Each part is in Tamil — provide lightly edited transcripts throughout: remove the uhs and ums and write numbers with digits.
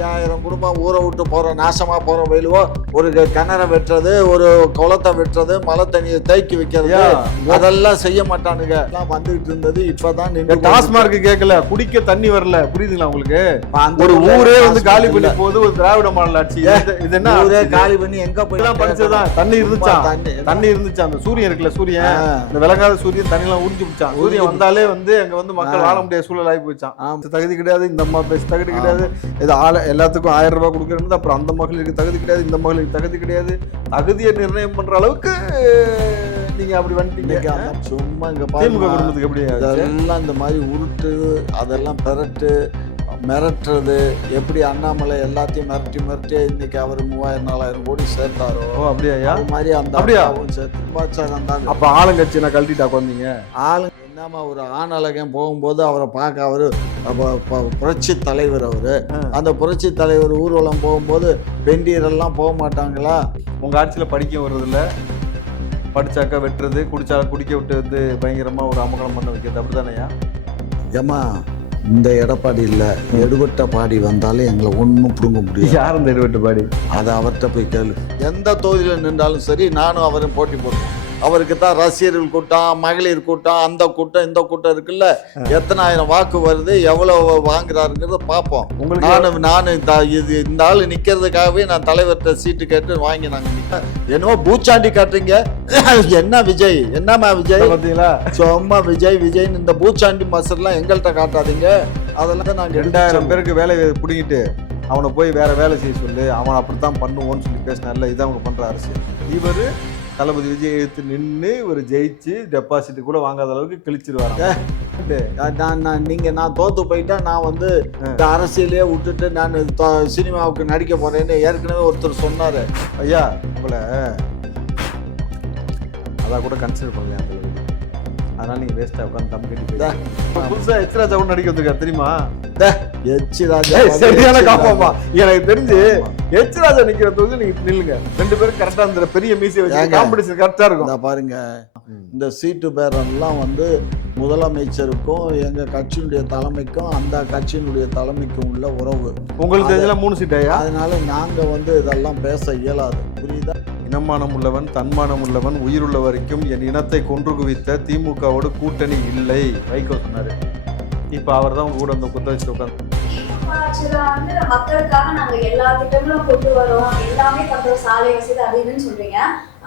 5000 குடும்பம் ஊரை விட்டு போற நாசமா போற வயலுவோ ஒரு கிணற வெட்டுறது, ஒரு குளத்தை வெட்டுறது, மழை தண்ணியை தேக்கி வைக்கிறது, அதெல்லாம் செய்ய மாட்டானுங்க. எல்லாம் வந்துகிட்டு இருந்தது. இப்பதான் டாஸ்மார்க் கேட்கல, குடிக்க தண்ணி வரல. புரியுதுங்களா உங்களுக்கு? ஒரு ஊரே வந்து காலி பண்ணி போகுது ஒரு திராவிட மாடல் ஆட்சி. இது என்ன ஊரே காலி பண்ணி எங்க போய் படிச்சதுதான்? தண்ணி இருந்துச்சா? தண்ணி இருந்துச்சா? அந்த சூரியன் இருக்குல்ல, சூரியன், இந்த விலகாத சூரியன் தண்ணி எல்லாம் உறிஞ்சு பிடிச்சான். சூரியன் வந்தாலே வந்து அங்க வந்து மக்கள் வாழ முடியாத சூழல் ஆகி போச்சான். தகுதி கிடையாது, இந்த அம்மா பேச தகுதி கிடையாது, இது எல்லாத்துக்கும் 1000 ரூபாய் கொடுக்கறது. அப்புறம் அந்த மகளிருக்கு தகுதி கிடையாது, இந்த மகளிருக்கு தகுதி கிடையாது. தகுதியை நிர்ணயம் பண்ற அளவுக்கு நீங்க அப்படி வந்துட்டீங்க. சும்மா இங்க திமுக குடும்பத்துக்கு எப்படி அதெல்லாம் இந்த மாதிரி உருட்டு, அதெல்லாம் பெரட்டு மிரட்டுறது, எப்படி அண்ணாமலை எல்லாத்தையும் மிரட்டி இன்னைக்கு அவர் 3000-4000 கோடி சேர்த்தாரோ அப்படியா? அது மாதிரி அந்த அப்படியாவும் சேர்த்து. அப்ப ஆளுங்கட்சி நான் கழட்டிட்டா வந்தீங்க. ஆளுங்க என்னமா ஒரு ஆணழகன் போகும்போது அவரை பார்க்க அவரு புரட்சி தலைவர், அவரு அந்த புரட்சி தலைவர் ஊர்வலம் போகும்போது பெண்டியரெல்லாம் போக மாட்டாங்களா? உங்க ஆட்சியில படிக்க வர்றது இல்ல, படிச்சாக்கா வெட்டுறது, குடிச்சா குடிக்க விட்டு வந்து பயங்கரமா ஒரு அமகலம் பண்ண வைக்கிறது, அப்படித்தானையா? ஏமா இந்த எடப்பாடி இல்லை, எடுபட்ட பாடி வந்தாலும் எங்களை ஒன்றும் பிடுங்க முடியும். யார் இந்த எடுபட்ட பாடி? அதை அவர்கிட்ட போய் கேளு. எந்த தொகுதியில் நின்றாலும் சரி, நானும் அவரும் போட்டி போடுவோம். அவருக்கு தான் ரசிகர்கள் கூட்டம், மகளிர் கூட்டம், அந்த கூட்டம் இந்த கூட்டம் இருக்குல்ல, எத்தனை ஆயிரம் வாக்கு வருது, எவ்வளவு வாங்குறாருங்கிறத பார்ப்போம். நானும் இது இந்த ஆள் நிக்கிறதுக்காகவே நான் தலைவர்கிட்ட சீட்டு கேட்டு வாங்கி நாங்க நிக்க. என்னவோ பூச்சாண்டி காட்டுறீங்க. என்ன விஜய், என்னம்மா விஜய் பார்த்தீங்களா? சும்மா விஜய் விஜய்னு இந்த பூச்சாண்டி மசர்லாம் எங்கள்கிட்ட காட்டாதீங்க. அதெல்லாம் நாங்கள் 2000 பேருக்கு வேலை பிடிங்கிட்டு அவனை போய் வேற வேலை செய்ய சொல்லு, அவன் அப்படித்தான் பண்ணுவோன்னு சொல்லி பேசினார்ல. இதான் அவங்க பண்ற அரசியல். இவர் தளபதி விஜய் எடுத்து நின்று ஒரு ஜெயிச்சு டெபாசிட் கூட வாங்காத அளவுக்கு கிழிச்சிருவாங்க. நான் தோத்து போயிட்டா நான் வந்து இந்த அரசியலே விட்டுட்டு நான் சினிமாவுக்கு நடிக்க போறேன்னு ஏற்கனவே ஒருத்தர் சொன்னாரு. ஐயா உங்களை அதான் கூட கன்சிடர் பண்ணலையா? அதனால நீங்க வேஸ்டா உட்காந்து தம் கட்டி போய் புதுசா எச்ராஜா கூட நடிக்க வந்திருக்காரு தெரியுமா? சரியான காப்பாமா. எனக்கு தெரிஞ்சு எச்ராஜா நிக்கிறதுக்கு நீங்க நில்லுங்க, 2 பேரும் கரெக்டா இந்த பெரிய மீசை வச்சு காம்படிஷன் கரெக்டா இருக்கும். பாருங்க, இந்த சீட்டு பேரெல்லாம் வந்து முதலமைச்சருக்கும் எங்க கட்சியினுடைய தலைமைக்கும் அந்த கட்சியினுடைய தலைமைக்கும் உள்ள உறவு. உங்களுக்கு தெரிஞ்சல 3 சீட்டையா? அதனால நாங்க வந்து இதெல்லாம் பேச இயலாது. புரியுதா? இனமானம் உள்ளவன், தன்மானம் உள்ளவன், உயிருள்ள வரைக்கும் என் இனத்தை கொன்று குவித்த திமுகவோடு கூட்டணி இல்லை வைகோ சொன்னாரு. இப்ப அவர் தான் கூட அந்த குத்த வச்சு உட்காந்து மக்களுக்காக நாங்க எல்லா திட்டங்களும் கொண்டு வரோம், எல்லாமே பண்றோம், சாலை வசதி அது இதுன்னு சொல்றீங்க.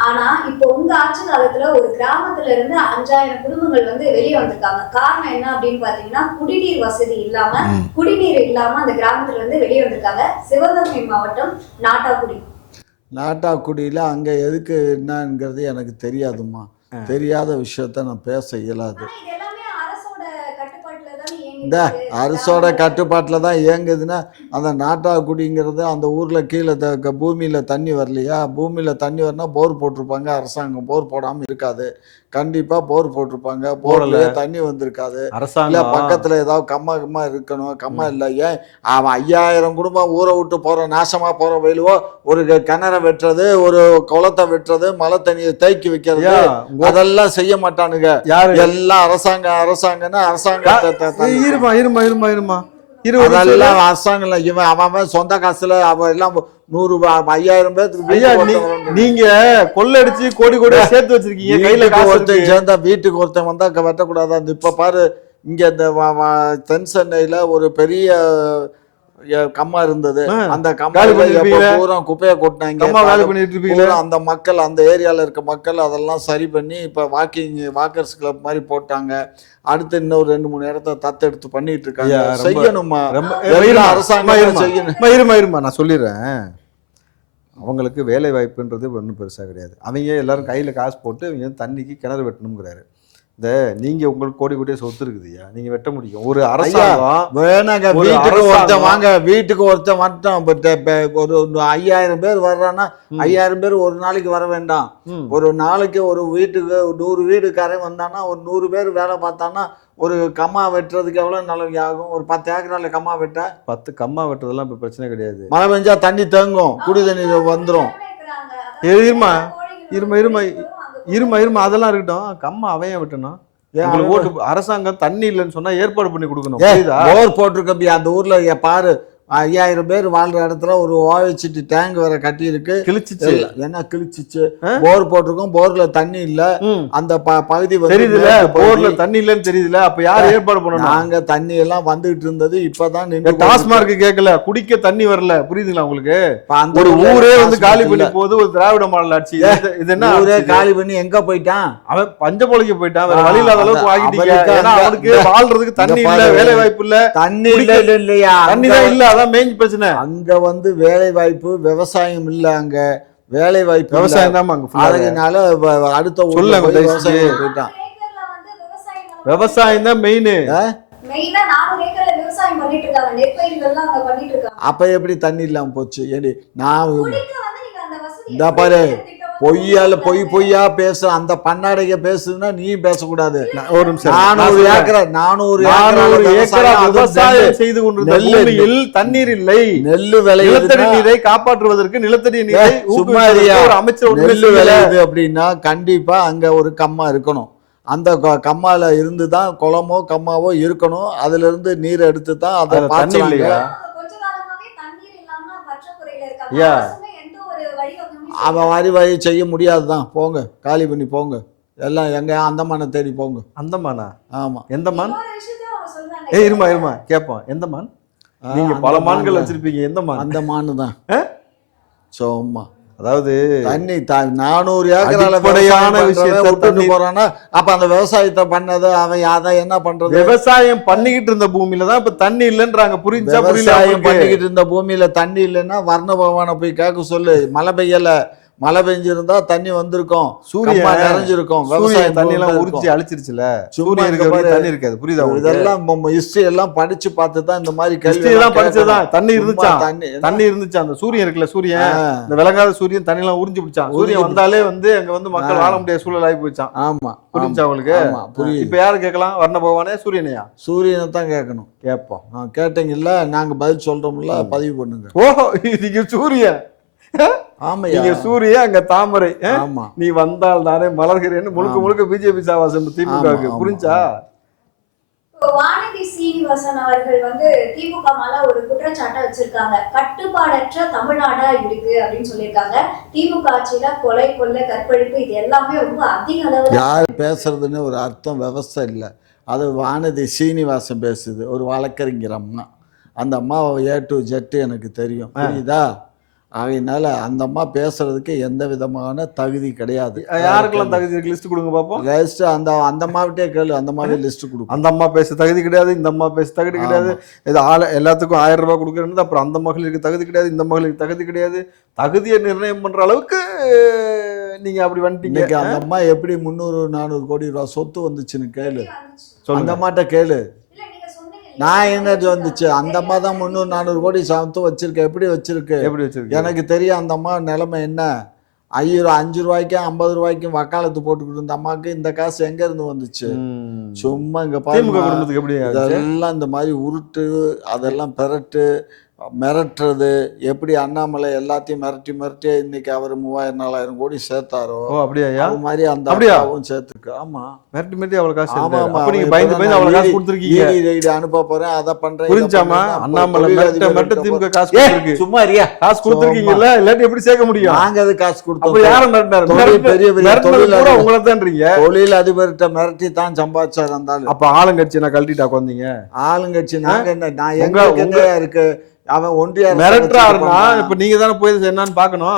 ஆனா இப்போ உங்க ஆட்சி காலத்துல ஒரு கிராமத்துல இருந்து 5000 குடும்பங்கள் வந்து வெளியே வந்திருக்காங்க. காரணம் என்ன அப்படின்னு பாத்தீங்கன்னா, குடிநீர் வசதி இல்லாம, குடிநீர் இல்லாம அந்த கிராமத்துல இருந்து வெளியே வந்திருக்காங்க. சிவகங்கை மாவட்டம் நாட்டாக்குடியில் அங்கே எதுக்கு என்னங்கிறது எனக்கு தெரியாதுமா. தெரியாத விஷயத்த நான் பேச இயலாது. இந்த அரசோட கட்டுப்பாட்டில் தான் இயங்குதுன்னா, அந்த நாட்டாக்குடிங்கிறது அந்த ஊரில் கீழே பூமியில் தண்ணி வரலையா? பூமியில் தண்ணி வரனா போர் போட்டிருப்பாங்க. அரசாங்கம் போர் போடாமல் இருக்காது. கண்டிப்பாக போர் போட்டிருப்பாங்க. போரில் தண்ணி வந்திருக்காது. அரசாங்கம் பக்கத்தில் ஏதாவது கம்மா இருக்கணும். கம்மா இல்லை. ஏன் அவன் 5000 குடும்பம் ஊரை விட்டு போகிற நாசமாக போகிற வயலுவோ ஒரு கிணற வெட்டுறது, ஒரு குளத்தை வெட்டுறது, மழை தண்ணியை தேக்கி வைக்கிறது, அதெல்லாம் செய்ய மாட்டானுங்க. எல்லாம் அரசாங்கம்னா அரசாங்கத்தை அரசாங்கம் இவன் அவன் சொந்த காசுல அவன் எல்லாம் 100 5000 பேருக்கு நீங்க கொள்ளடிச்சு கோடி சேர்த்து வச்சிருக்கீங்க. கையில ஒருத்தன் சேர்ந்தா வீட்டுக்கு ஒருத்தன் வந்தா வெட்டக்கூடாது. அந்த இப்ப பாரு, இங்க இந்த தென் சென்னையில ஒரு பெரிய கம்மா இருந்தது. அந்த கம்மா குப்பையை கொட்டினாங்க. அந்த மக்கள், அந்த ஏரியால இருக்க மக்கள் அதெல்லாம் சரி பண்ணி இப்ப வாக்கர்ஸ் கிளப் மாதிரி போட்டாங்க. அடுத்து இன்னொரு 2-3 இடத்த தத்தெடுத்து பண்ணிட்டு இருக்காங்க. செய்யணுமா? அரசாங்கம் செய்யணும். நான் சொல்லிடுறேன், அவங்களுக்கு வேலை வாய்ப்புன்றது ஒன்றும் பெருசா கிடையாது. அவங்க எல்லாரும் கையில காசு போட்டு அவங்க தண்ணிக்கு கிணறு வெட்டணுங்கிறாரு. இந்த நீங்க உங்களுக்கு கோடி சொத்து இருக்குதுயா, நீங்க வெட்ட முடியும். ஒரு அரசாங்கம் வேணாங்க, வீட்டுக்கு ஒருத்தன் வாங்க, வீட்டுக்கு ஒருத்தன் வந்துட்டான். ஒரு 5000 பேர் வர்றான்னா 5000 பேர் ஒரு நாளைக்கு வர வேண்டாம். ஒரு நாளைக்கு ஒரு வீட்டுக்கு 100 வீடுக்காரன் வந்தான்னா ஒரு 100 பேர் வேலை பார்த்தான்னா ஒரு கம்மா வெட்டுறதுக்கு எவ்வளவு நாளைக்கு ஆகும்? ஒரு 10 ஏக்கரால கம்மா வெட்ட 10 கம்மா வெட்டுறதெல்லாம் இப்ப பிரச்சனை கிடையாது. மழை பெஞ்சா தண்ணி தேங்கும், குடி தண்ணி வந்துடும். இருமா அதெல்லாம் இருக்கட்டும். கம்மா அவைய விட்டணும். ஓட்டு அரசாங்கம் தண்ணி இல்லைன்னு சொன்னா ஏற்பாடு பண்ணி கொடுக்கணும். போர் போட்டிருக்க அந்த ஊர்ல பாரு, 5000 பேர் வாழ்ற இடத்துல ஒரு ஓவச்சிட்டு டேங்க் வேற கட்டி இருக்கு. கிழிச்சிச்சு. என்ன கிழிச்சிச்சு? போர் போட்டிருக்கோம், போர்ல தண்ணி இல்ல. அந்த பகுதி தெரியுதுல, போர்ல தண்ணி இல்லன்னு தெரியுதுல. அப்ப யார் ஏற்பாடு பண்ணணும்? நாங்க தண்ணி எல்லாம் வந்துட்டு இருந்தது. இப்பதான் டாஸ்மார்க் கேட்கல, குடிக்க தண்ணி வரல. புரியுதுங்களா உங்களுக்கு? ஒரு ஊரே வந்து காலி பண்ணி போகுது ஒரு திராவிட மாடல் ஆட்சி. இது என்ன ஊரே காலி பண்ணி எங்க போயிட்டான்? அவன் பஞ்ச பொழைக்க போயிட்டான். வேற வழி இல்லாத அளவுக்கு ஆகிட்டீங்க. ஏன்னா அவனுக்கு வாழ்றதுக்கு தண்ணி இல்ல, வேலை வாய்ப்பு இல்ல. தண்ணி இல்லையா? தண்ணி தான் இல்ல, அதான் மெயின் பிரச்சனை. அங்க வந்து வேலை வாய்ப்பு, விவசாயம் இல்ல. அங்க வேலை வாய்ப்பு, விவசாயம் தான் அங்க. அதனால அடுத்த ஊர்ல விவசாயம் போயிட்டான். விவசாயம் தான் மெயின். அப்ப எப்படி தண்ணி இல்லாம போச்சு? நான் இந்த பாரு, பொய்யா பேச அந்த பன்னாடைக பேசுனா நீ பேசக்கூடாது. ஒரு நிமிஷம். 400 ஏக்கரா விவசாயம் செய்து கொண்டிருந்த தண்ணீர் இல்லை. நெல்லு விலை, நிலத்தடி நீரை காப்பாற்றுவதற்கு நிலத்தடி நீரை ஒரு அமைச்சர் நெல்லு விளையுது அப்படின்னா கண்டிப்பா அங்க ஒரு கம்மா இருக்கணும். அந்த கம்மால இருந்து தான் குளமோ கம்மாவோ இருக்கணும். அதுல இருந்து நீர் எடுத்து தான் அதை பாய்ச்சலாங்க. அவன் வரி செய்ய முடியாதுதான். போங்க, காலி பண்ணி போங்க. எல்லாம் எங்க அந்தமான தேடி போங்க. அந்தமானா? ஆமா. எந்த மான்? இருமா கேப்போம். எந்த மான்? நீங்க பல மான்கள் வச்சிருப்பீங்க. எந்த மான்? அந்த மானு தான். சும்மா அதாவது தண்ணி 400 ஏக்கரால விஷயத்தை விட்டுட்டு போறான்னா அப்ப அந்த விவசாயத்தை பண்ணது அவன் அதை என்ன பண்றது? விவசாயம் பண்ணிக்கிட்டு இருந்த பூமியில தான் இப்ப தண்ணி இல்லைன்றாங்க. புரிஞ்சா? விவசாயம் பண்ணிக்கிட்டு இருந்த பூமியில தண்ணி இல்லைன்னா வர்ண பகவானை போய் கேட்க சொல்லு. மழை பெய்யல, மழை பெஞ்சிருந்தா தண்ணி வந்திருக்கும், சூரியன் நிறைஞ்சிருக்கும், விவசாயம் தண்ணி எல்லாம் உறிஞ்சி அழிச்சிருச்சுல. சூரியன் தண்ணி இருக்காது. புரியுதா? இதெல்லாம் ஹிஸ்டரி எல்லாம் படிச்சு பார்த்து தான் இந்த மாதிரி கேள்வி எல்லாம் படிச்சதுதான். தண்ணி இருந்துச்சா? தண்ணி இருந்துச்சு. அந்த சூரியன் இருக்குல்ல, சூரியன், இந்த விளங்காத சூரியன் தண்ணி எல்லாம் உறிஞ்சு பிடிச்சான். சூரியன் வந்தாலே வந்து அங்க வந்து மக்கள் வாழ முடியாத சூழல் ஆகி போயிச்சான். ஆமா, புரிஞ்சா உங்களுக்கு? இப்ப யாரு கேட்கலாம்? வர்ண பகவானே சூரியனையா? சூரியனை தான் கேட்கணும். கேட்போம். கேட்டீங்கல்ல, நாங்க பதில் சொல்றோம்ல, பதிவு பண்ணுங்க. ஓஹோ, நீங்க சூரியன். ஆமா, நீங்க சூரிய, அங்க தாமரை. ஆமா, நீ வந்தால் தானே மலர்கிறேன்னு முழுக்க பிஜேபி சாவாசம் திமுக. புரிஞ்சா? வானதி சீனிவாசன் அவர்கள் வந்து திமுக மேல ஒரு குற்றச்சாட்டை வச்சிருக்காங்க. கட்டுப்பாடற்ற தமிழ்நாடா இருக்கு அப்படின்னு சொல்லியிருக்காங்க. திமுக ஆட்சியில கொலை, கொள்ளை, கற்பழிப்பு இது எல்லாமே ரொம்ப அதிக அளவு. யார் பேசுறதுன்னு ஒரு அர்த்தம் விவசாயம் இல்லை. அது வானதி சீனிவாசன் பேசுது, ஒரு வழக்கறிஞர் அம்மா. அந்த அம்மாவை A to Z எனக்கு தெரியும். புரியுதா? அதனால அந்த அம்மா பேசுறதுக்கு எந்த விதமான தகுதி கிடையாது. யாருக்கெல்லாம் தகுதி இருக்கு? லிஸ்ட் கொடுங்க பாப்போம். லிஸ்ட் அந்த அம்மாவிட்டே கேளு. அந்த அம்மாவே லிஸ்ட் கொடுக்கும். அந்த அம்மா பேச தகுதி கிடையாது, இந்த அம்மா பேச தகுதி கிடையாது. இது எல்லாத்துக்கும் 1000 ரூபாய் கொடுக்கறது. அப்புறம் அந்த மகளிருக்கு தகுதி கிடையாது, இந்த மகளிருக்கு தகுதி கிடையாது. தகுதியை நிர்ணயம் பண்ற அளவுக்கு நீங்க அப்படி வந்துட்டீங்க. அந்த அம்மா எப்படி 300-400 கோடி ரூபாய் சொத்து வந்துச்சுன்னு கேளு. அந்த அம்மாட்ட கேளு. நான் என்ன வந்துச்சு? அந்த அம்மா தான் 300-400 கோடி சொத்து வச்சிருக்கேன். எப்படி வச்சிருக்கு? எனக்கு தெரியும் அந்த அம்மா நிலைமை என்ன. 5 ரூபாய்க்கும் 50 ரூபாய்க்கும் வக்காலத்து போட்டுக்கிட்டு இருந்த அம்மாவுக்கு இந்த காசு எங்க இருந்து வந்துச்சு? சும்மா இங்க பாருங்க, இதெல்லாம் இந்த மாதிரி உருட்டு, அதெல்லாம் பெரட்டு, மிரட்டுறது. எப்படி அண்ணாமலை எல்லாத்தையும் மிரட்டி இன்னைக்கு அவர் 3000-4000 கோடி சேர்த்தாரோ, அப்படியா? அது மாதிரி அந்த அம்மாவும் சேர்த்துருக்கு. ஆமா, மிரட்டி அவ்வளவு காசு. ஆமா, பயந்து அவ்வளவு காசு கொடுத்துருக்கீங்க. அனுப்ப போறேன், அதை பண்றேன். புரிஞ்சாமா? அண்ணாமலை மிரட்ட திமுக காசு கொடுத்துருக்கு. சும்மா இருக்கியா? காசு கொடுத்துருக்கீங்கல்ல, இல்லாட்டி எப்படி சேர்க்க முடியும்? நாங்க அது காசு கொடுத்தோம். யாரும் பெரிய தொழில் அதிபர்கிட்ட மிரட்டி தான் சம்பாதிச்சார் இருந்தாலும். அப்ப ஆளுங்கட்சி நான் கழட்டிட்டா குழந்தைங்க. ஆளுங்கட்சி நாங்க என்ன? நான் எங்க இருக்கு? அவன் ஒன்றிய மிரட்டுறாருன்னா இப்ப நீங்க தானே போய் என்னன்னு பாக்கணும்.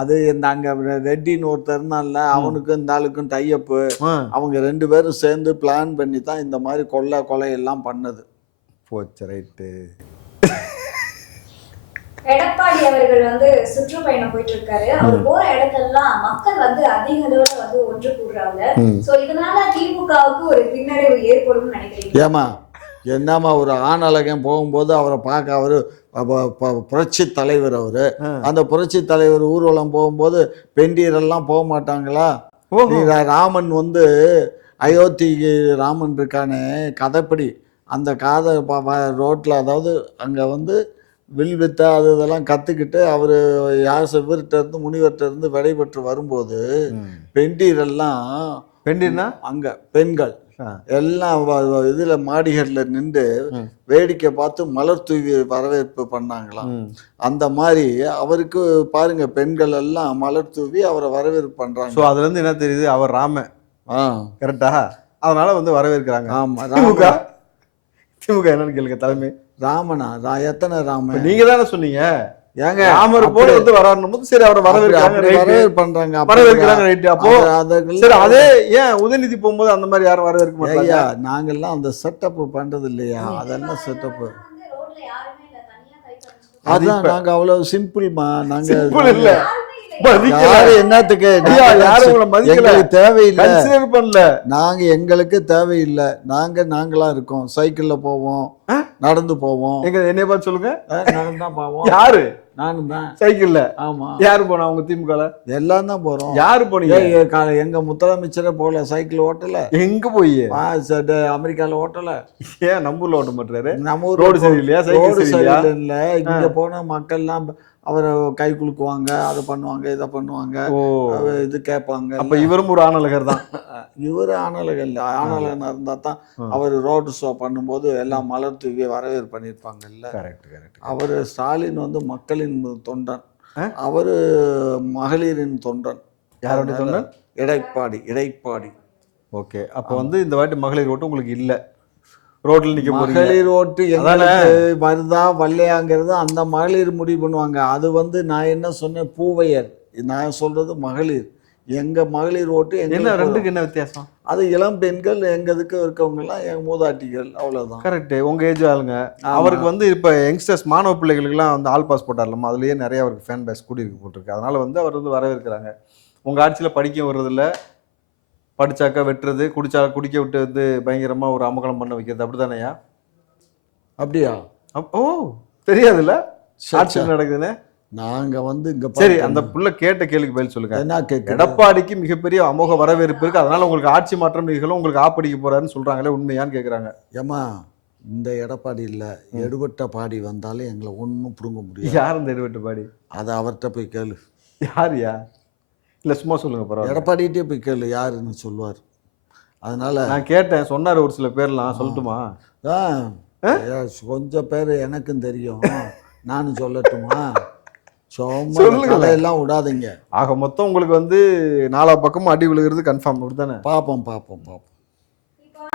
அது அங்க ரெட்டின்னு ஒருத்தர் இருந்தான்ல, அவனுக்கும் இந்த ஆளுக்கும் டைஅப்பு. அவங்க 2 பேரும் சேர்ந்து பிளான் பண்ணி தான் இந்த மாதிரி கொலை எல்லாம் பண்ணது. போச்சு. ரைட்டு. எடப்பாடி அவர்கள் வந்து சுற்றுப்பயணம் போயிட்டு இருக்காரு. அவர் போற இடத்தெல்லாம் மக்கள் வந்து அதிக அளவுல வந்து ஒன்று கூடுறாங்க. சோ இதனால திமுகவுக்கு ஒரு பின்னடைவு ஏற்படும் நினைக்கிறீங்க? ஏமா என்னம்மா, ஒரு ஆண் அழகன் போகும்போது அவரை பார்க்க, அவரு புரட்சி தலைவர், அவரு அந்த புரட்சி தலைவர் ஊர்வலம் போகும்போது பெண்டியரெல்லாம் போக மாட்டாங்களா? ராமன் வந்து அயோத்திக்கு ராமன் இருக்கானே கதைப்படி, அந்த காதை ரோட்ல, அதாவது அங்க வந்து வில்வித்தை அது இதெல்லாம் கற்றுக்கிட்டு அவர் இவர்கிட்ட இருந்து முனிவர்கிட்ட இருந்து விடைபெற்று வரும்போது பெண்டீரெல்லாம், பெண்டீர்னா அங்கே பெண்கள் எல்லாம் இதுல மாடிகள்ல நின்று வேடிக்கை பார்த்து மலர் தூவி வரவேற்பு பண்ணாங்களாம். அந்த மாதிரி அவருக்கு பாருங்க, பெண்கள் எல்லாம் மலர் தூவி அவரை வரவேற்பு பண்றாங்க. ஸோ அதுல இருந்து என்ன தெரியுது, அவர் ராம கரெக்டா, அதனால வந்து வரவேற்கிறாங்க. ஆமா, திமுக என்னன்னு கேளுங்க தலைமை. ராமனா? எத்தனை ராம? நீங்க தானே சொன்னீங்க, ஏங்க ராமர் போல வந்து வரணும். சரி, அவரை வரவேற்கிறாங்க பண்றாங்க, ரைட். அப்போ சரி, அதே ஏன் உதயநிதி போகும்போது அந்த மாதிரி யாரும் வரவேற்க மாட்டாங்க? நாங்கெல்லாம் அந்த செட்டப் பண்றது இல்லையா? அதெல்லாம் செட்டப். அதான் நாங்க அவ்வளவு சிம்பிள்மா. நாங்க இல்ல என்னத்துக்கு தேவையில்லை, நாங்க எங்களுக்கு தேவையில்லை. நாங்களா இருக்கோம், சைக்கிள்ல போவோம், நடந்து போவோம். என்னைய பார்த்து சொல்லுங்க, நடந்து தான் போவோம். யாரு? நானும் தான். சைக்கிள்ல? ஆமா. யாரு போனா உங்க திமுக? எல்லாம் தான் போறோம். யாரு போனீங்க? எங்க முதலமைச்சரே போல, சைக்கிள் ஓட்டல. எங்க போய்? அமெரிக்கால ஓட்டல. ஏன் நம்ம ஊர்ல ஓட்ட மாட்டாரு? நம்ம ஊர் ரோடு சரியில்லையா? சைக்கிள் சரியில்லையா? இல்ல, இங்க போன மக்கள்லாம் அவரை கை குலுக்குவாங்க, அதை பண்ணுவாங்க, இதை பண்ணுவாங்க, இது கேட்பாங்க. அப்ப இவரும் ஒரு ஆணழகர் தான். இவர் ஆணழகர் இல்லை, ஆணழகனா இருந்தா தான் அவர் ரோடு ஷோ பண்ணும்போது எல்லாம் மலர் தூவி வரவேற்பு பண்ணியிருப்பாங்கல்ல. அவர் ஸ்டாலின் வந்து மக்களின் தொண்டன், அவரு மகளிரின் தொண்டன். யாருடைய தொண்டன்? இடைப்பாடி. ஓகே, அப்ப வந்து இந்த வாட்டி மகளிர் ஓட்டு உங்களுக்கு இல்ல, ரோட்ல நிக்க போறீங்க. மகளிர் ஓட்டு எங்களுக்கு வருதா வரலையாங்கிறது அந்த மகளிர் முடிவு பண்ணுவாங்க. அது வந்து நான் என்ன சொன்னேன், பூவையர். நான் சொல்றது மகளிர். எங்க மகளிர் ஓட்டு என்ன, ரெண்டுக்கு என்ன வித்தியாசம்? அது இளம் பெண்கள், எங்க இதுக்கு இருக்கவங்க எல்லாம் எங்க மூதாட்டிகள், அவ்வளவுதான். கரெக்ட், உங்க ஏஜ் ஆளுங்க. அவருக்கு வந்து இப்ப யங்ஸ்டர்ஸ், மாணவ பிள்ளைகளுக்கு எல்லாம் வந்து ஆல் பாஸ் போட்டார்லமா, அதுலயே நிறைய அவருக்கு ஃபேன் பேஸ் கூடி இருக்கு போட்டிருக்கு. அதனால வந்து அவர் வந்து வரவேற்கிறாங்க. உங்க ஆட்சியில படிக்க வர்றது இல்ல, படிச்சாக்கா வெட்டுறது, குடிக்க விட்டு வந்து பயங்கரமா ஒரு அமகலம் பண்ண வைக்கிறது, அப்படித்தானையா? அப்படியா? ஓ, தெரியாதுல்ல ஆட்சி நடக்குதுன்னு. நாங்க வந்து இங்க சரி, அந்த புள்ள கேட்ட கேள்விக்கு பதில் சொல்லுங்க. என்ன கேட்க? எடப்பாடிக்கு மிகப்பெரிய அமோக வரவேற்பு இருக்கு, அதனால உங்களுக்கு ஆட்சி மாற்றம் நிகழும், உங்களுக்கு ஆப்படிக்க போறாருன்னு சொல்றாங்களே, உண்மையான்னு கேக்குறாங்க. ஏமா, இந்த எடப்பாடி இல்ல, எடுபட்ட பாடி வந்தாலும் எங்களை ஒன்றும் புடுங்க முடியாது. யார் இந்த எடுபட்ட பாடி? அதை அவர்கிட்ட போய் கேளு. யாருயா? இல்ல சும்மா சொல்லுங்க, பரவாயில்ல. எடப்பாடிகிட்டே போய் கேளு, யாருன்னு சொல்லுவார். அதனால நான் கேட்டேன், சொன்னார் ஒரு சில பேர்லாம், சொல்லட்டுமா? கொஞ்சம் பேர் எனக்கும் தெரியும், நானும் சொல்லட்டுமா? சொல்லுங்க, எல்லாம் விடாதீங்க. ஆக மொத்தம் உங்களுக்கு வந்து 4 பக்கமும் அடி விழுகிறது கன்ஃபார்ம், அப்படித்தானே? பாப்போம்.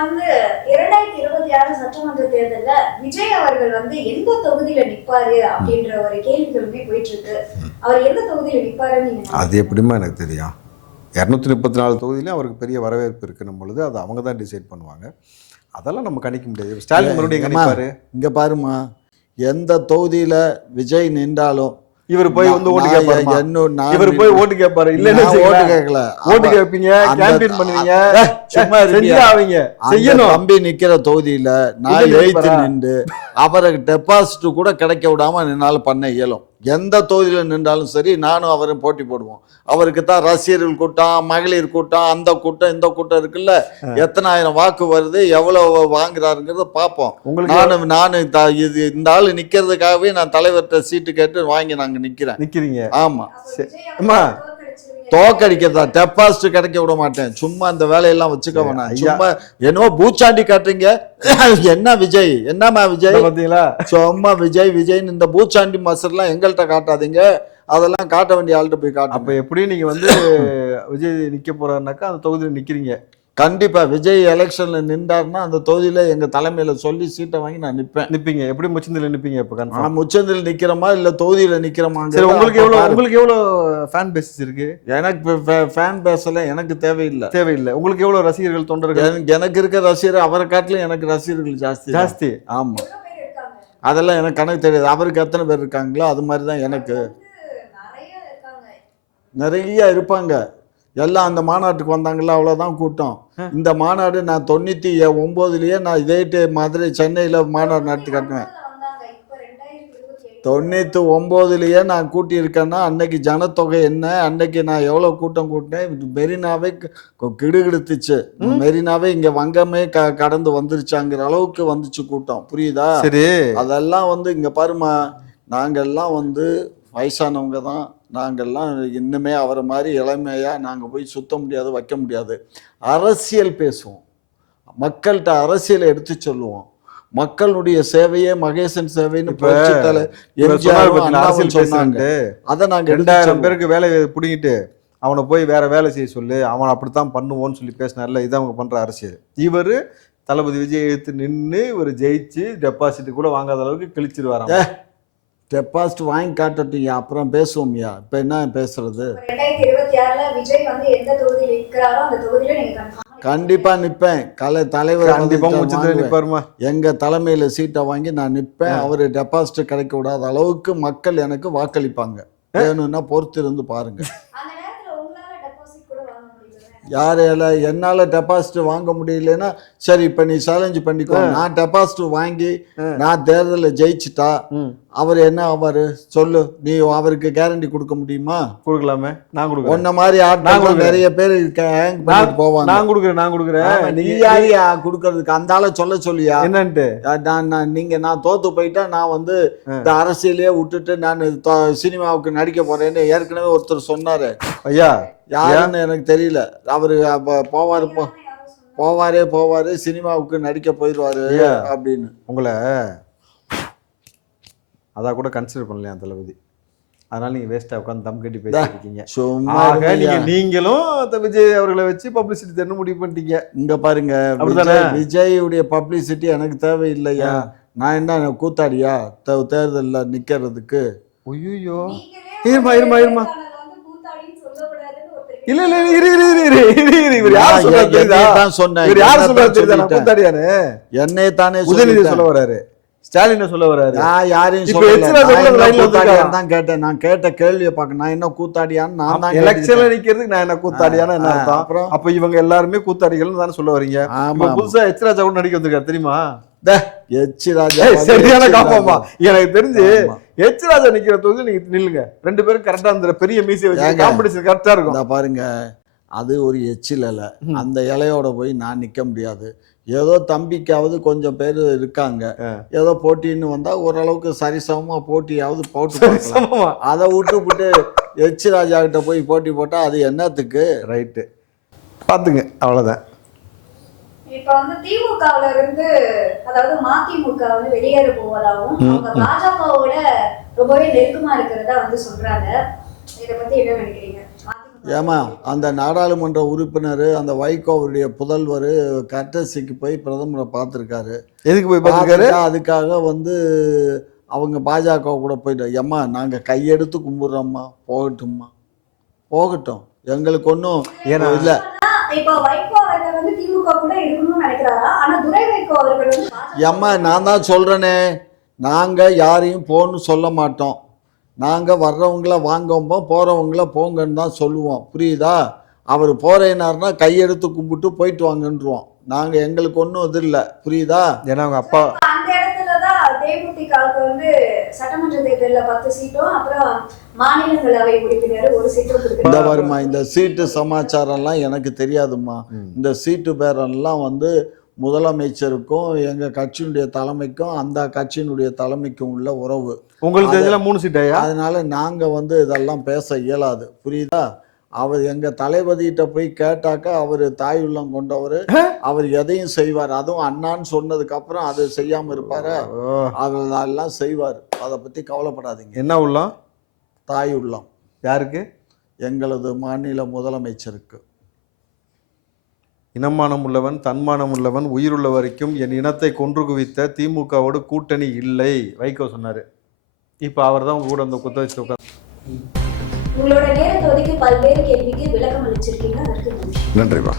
வந்து 2026 சட்டமன்ற தேர்தல்ல விஜய் அவர்கள் வந்து எந்த தொகுதியில நிப்பாரு அப்படின்ற ஒரு கேள்விகளுமே போயிட்டு இருக்கு. அவர் எந்த தொகுதியில நிப்பாருன்னு நீங்க? அது எப்படிமா எனக்கு தெரியும்? 234 தொகுதியிலும் அவருக்கு பெரிய வரவேற்பு இருக்குன்னும் பொழுது அது அவங்க தான் டிசைட் பண்ணுவாங்க. அதெல்லாம் நம்ம கணிக்க முடியாது. ஸ்டாலின் மறுபடியும் கணிப்பாரு. இங்க பாருமா, எந்த தொகுதியில விஜய் நின்றாலும் இவர் போய் வந்து ஓட்டு கேட்பாரு. இவர் போய் ஓட்டு கேட்பாரு. இல்லன்னு ஓட்டு கேட்கல, ஓட்டு கேட்பீங்க, கேம்பெயின் பண்ணுவீங்க, சும்மா செஞ்சாவீங்க. செய்யணும். தம்பி நிக்கிற தொகுதியில நான் எழுத்து நின்று அவருக்கு டெபாசிட் கூட கிடைக்க விடாம நின்னாலும் பண்ண இயலும். எந்த தொகுதியில நின்றாலும் சரி, நானும் அவரும் போட்டி போடுவோம். அவருக்கு தான் ரசிகர்கள் கூட்டம், மகளிர் கூட்டம், அந்த கூட்டம், இந்த கூட்டம் இருக்குல்ல, எத்தனை ஆயிரம் வாக்கு வருது, எவ்வளவு வாங்குறாருங்கிறத பார்ப்போம். நானும் இது இந்த ஆளு நிக்கிறதுக்காகவே நான் தலைவர்கிட்ட சீட்டு கேட்டு வாங்கி நாங்க நிக்கிறீங்க. ஆமா, தோக்கடிக்கிறதா, டெபாசிட் கிடைக்க விட மாட்டேன். சும்மா இந்த வேலையெல்லாம் வச்சுக்க வேணாம். சும்மா என்னவோ பூச்சாண்டி காட்டுறீங்க. என்ன விஜய், என்னம்மா விஜய் பாத்தீங்களா? சும்மா விஜய்ன்னு இந்த பூச்சாண்டி மசர்லாம் எங்கள்கிட்ட காட்டாதீங்க. அதெல்லாம் காட்ட வேண்டிய ஆள்கிட்ட போய் காட்டு. அப்ப எப்படியும் நீங்க வந்து விஜய் நிக்க போறாருனாக்கா அந்த தொகுதியில நிக்கிறீங்க. கண்டிப்பா விஜய் எலெக்ஷன்ல நின்றாருன்னா அந்த தொகுதியில எங்க தலைமையில சொல்லி சீட்டை வாங்கி நான் நிப்பீங்க. எப்படி முச்சந்தில நிப்பீங்க? இப்ப முச்சந்தில நிக்கிறோமா இல்ல தொகுதியில நிக்கிறோமா? உங்களுக்கு எவ்வளவு ஃபேன் பேஸ் இருக்கு? எனக்கு ஃபேன் பேஸ் எல்லாம் எனக்கு தேவையில்லை. உங்களுக்கு எவ்வளவு ரசிகர்கள், தொண்டர்கள்? எனக்கு இருக்க ரசிகர் அவரை காட்டிலும் எனக்கு ரசிகர்கள் ஜாஸ்தி. ஆமா, அதெல்லாம் எனக்கு கணக்கு தெரியாது. அவருக்கு எத்தனை பேர் இருக்காங்களோ அது மாதிரிதான் எனக்கு நிறைய இருப்பாங்க. எல்லாம் அந்த மாநாட்டுக்கு வந்தாங்களா, அவ்வளோதான் கூட்டம். இந்த மாநாடு நான் 99லயே நான் இதே மதுரை சென்னையில் மாநாடு நடத்தி காட்டுவேன். 99லயே நான் கூட்டியிருக்கேன்னா அன்னைக்கு ஜனத்தொகை என்ன, அன்னைக்கு நான் எவ்வளோ கூட்டம் கூட்டினேன். மெரினாவே கிடுகிடுத்துச்சு. மெரினாவே இங்கே வங்கமே கடந்து வந்துருச்சாங்கிற அளவுக்கு வந்துச்சு கூட்டம். புரியுதா? சரி, அதெல்லாம் வந்து இங்கே பாருமா, நாங்கள்லாம் வந்து வயசானவங்க தான். நாங்கள்லாம் இன்னுமே அவரை மாதிரி இளமையாக நாங்கள் போய் சுத்த முடியாது, வைக்க முடியாது. அரசியல் பேசுவோம், மக்கள்கிட்ட அரசியலை எடுத்து சொல்லுவோம். மக்களுடைய சேவையே மகேசன் சேவைன்னு அரசியல் சொன்னாங்க. அதை நாங்க 2000 பேருக்கு வேலை பிடிங்கிட்டு அவனை போய் வேற வேலை செய்ய சொல்லு, அவன் அப்படித்தான் பண்ணுவோன்னு சொல்லி பேசினார்ல. இதான் அவங்க பண்ற அரசியல். இவர் தளபதி விஜய் எடுத்து நின்று இவர் ஜெயிச்சு டெபாசிட் கூட வாங்காத அளவுக்கு கிழிச்சிருவாராம். டெபாசிட் வாங்கி காட்டட்டீங்க, அப்புறம் பேசுவோம்யா. இப்ப என்ன பேசுறது? 2026ல விஜய் வந்து எந்த தொகுதியில் இருக்கிறாரோ அந்த தொகுதியில நீங்க கண்டிப்பா நிப்பேன். தலைவர் கண்டிப்பா முச்சத்துல நிப்பாருமா. எங்க தலைமையில சீட்டை வாங்கி நான் நிப்பேன். அவரு டெபாசிட் கிடைக்க விடாத அளவுக்கு மக்கள் எனக்கு வாக்களிப்பாங்க. வேணும்னா பொறுத்து இருந்து பாருங்க. யாரு என்னால டெபாசிட் வாங்க முடியலன்னா சரி, இப்ப நீ சேலஞ்ச் பண்ணிக்கோ. நான் டெபாசிட் வாங்கி நான் தேர்தலில் ஜெயிச்சுட்டா அவர் என்ன ஆவாரு சொல்லு? நீ அவருக்கு கேரண்டி கொடுக்க முடியுமா? கொடுக்கலாமே. நான் கொடுக்குறேன். உன்ன மாதிரி ஆட்கள் நிறைய பேர் போவாங்க. நான் கொடுக்குறேன். நீ யாரியா கொடுக்கறதுக்கு? அந்த ஆளை சொல்லியா என்னன்ட்டு? நான் தோத்து போயிட்டா நான் வந்து இந்த அரசியலையே விட்டுட்டு நான் சினிமாவுக்கு நடிக்க போறேன்னு ஏற்கனவே ஒருத்தர் சொன்னாரு. ஐயா யாருன்னு எனக்கு தெரியல. அவரு போவாரு சினிமாவுக்கு நடிக்க போயிடுவாரு அப்படின்னு. உங்களை அதான் கூட கன்சிடர் பண்ணலையா தளபதி? அதனால நீங்க வேஸ்டா உட்காந்து தம் கட்டி பேசிருக்கீங்க. நீங்களும் விஜய் அவர்களை வச்சு பப்ளிசிட்டி தரணும் முடிவு பண்ணிட்டீங்க. இங்க பாருங்க, விஜயுடைய பப்ளிசிட்டி எனக்கு தேவையில்லையா? நான் என்ன கூத்தாடியா தேர்தல்ல நிக்கிறதுக்கு? ஐயோ இருமா இல்ல இவர் யார் சொல்றாரு? கூத்தாடியானு என்னைய தானே உதயநிதி சொல்ல வராரு, ஸ்டாலின் சொல்ல வராரு. தான் கேட்டேன். நான் கேட்ட கேள்வியை பார்க்க நான் என்ன கூத்தாடியான்னு நான் தான் எலெக்ஷன்ல நிக்கிறதுக்கு நான் என்ன கூத்தாடியான்னு என்ன அர்த்தம்? அப்ப இவங்க எல்லாருமே கூத்தாடிகள் தானே சொல்ல வரீங்க. புதுசா எச் ராஜா கூட நடிக்க வந்திருக்காரு தெரியுமா? சரியான காப்பாமா. எனக்கு தெரிஞ்சு எச் ராஜா நிக்கிற தொகுதி நீங்க நில்லுங்க, 2 பேரும் கரெக்டா அந்த பெரிய மீசியை வச்சு காம்படிஷன் கரெக்டா இருக்கும். பாருங்க, அது ஒரு எச்சில் இலை. அந்த இலையோட போய் நான் நிக்க முடியாது. ஏதோ தம்பிக்காவது கொஞ்சம் பேர் இருக்காங்க, ஏதோ போட்டின்னு வந்தா ஓரளவுக்கு சரிசமமா போட்டியாவது போட்டு அதை விட்டு எச் ராஜா கிட்ட போய் போட்டி போட்டா அது என்னத்துக்கு? ரைட்டு பாத்துங்க, அவ்வளவுதான். இப்ப வந்து திமுகவுல இருந்து, அதாவது மதிமுக வந்து வெளியேற போவதாகவும் அவங்க பாஜகவோட ரொம்பவே நெருக்கமா இருக்கிறதா வந்து சொல்றாங்க. இதை பத்தி என்ன நினைக்கிறீங்க? ஏமா, அந்த நாடாளுமன்ற உறுப்பினர் அந்த வைகோவுடைய புதல்வர் கர்டசிக்கு போய் பிரதமரை பார்த்துருக்காரு. எதுக்கு போய் பார்த்துருக்காரு? அதுக்காக வந்து அவங்க பாஜக கூட போயிட்டு, ஏம்மா நாங்கள் கையெடுத்து கும்பிட்றோம்மா, போகட்டும், எங்களுக்கு ஒன்றும் இல்லை. ஏம்மா நான் தான் சொல்றேனே, நாங்கள் யாரையும் போன்னு சொல்ல மாட்டோம். நாங்கள் வர்றவங்கள வாங்கப்போம், போகிறவங்கள போங்கன்னு தான் சொல்லுவோம். புரியுதா? அவர் போறேனார்னா கையெடுத்து கும்பிட்டு போயிட்டு வாங்கன்றுவோம். நாங்கள் எங்களுக்கு ஒன்றும் இது இல்லை. புரியுதா? ஏன்னா அவங்க அப்பா அந்த இடத்துல தான் தேமுதிகவுக்கு வந்து சட்டமன்ற தேர்தலில் 10 சீட்டும் அப்புறம் மாநிலங்களவை உறுப்பினர் 1 சீட்டும். இந்த வருமா இந்த சீட்டு சமாச்சாரம்லாம் எனக்கு தெரியாதுமா. இந்த சீட்டு பேரெல்லாம் வந்து முதலமைச்சருக்கும் எங்க கட்சியினுடைய தலைமைக்கும் அந்த கட்சியினுடைய தலைமைக்கும் உள்ள உறவு. உங்களுக்கு தெரிஞ்சல 3 சீட்டாயா? அதனால நாங்க வந்து இதெல்லாம் பேச இயலாது. புரியுதா? அவர் எங்க தளபதியிட்ட போய் கேட்டாக்கா அவர் தாய் உள்ளம் கொண்டவர், அவர் எதையும் செய்வார். அதுவும் அண்ணான்னு சொன்னதுக்கு அப்புறம் அதை செய்யாம இருப்பாரு, அதெல்லாம் செய்வார். அதை பத்தி கவலைப்படாதீங்க. என்ன உள்ளம்? தாய் உள்ளம். யாருக்கு? எங்களது மாநில முதலமைச்சருக்கு. இனமானம் உள்ளவன், தன்மானம் உள்ளவன், உயிருள்ள வரைக்கும் என் இனத்தை கொன்று குவித்த திமுகவோடு கூட்டணி இல்லை வைகோ சொன்னாரு. இப்ப அவர் தான் உங்க கூட அந்த குத்த வச்சு உட்காந்து. உங்களோட நேரத்தை ஒதுக்கி பல்வேறு கேள்விக்கு விளக்கம் அளிச்சிருக்கீங்க. நன்றிப்பா.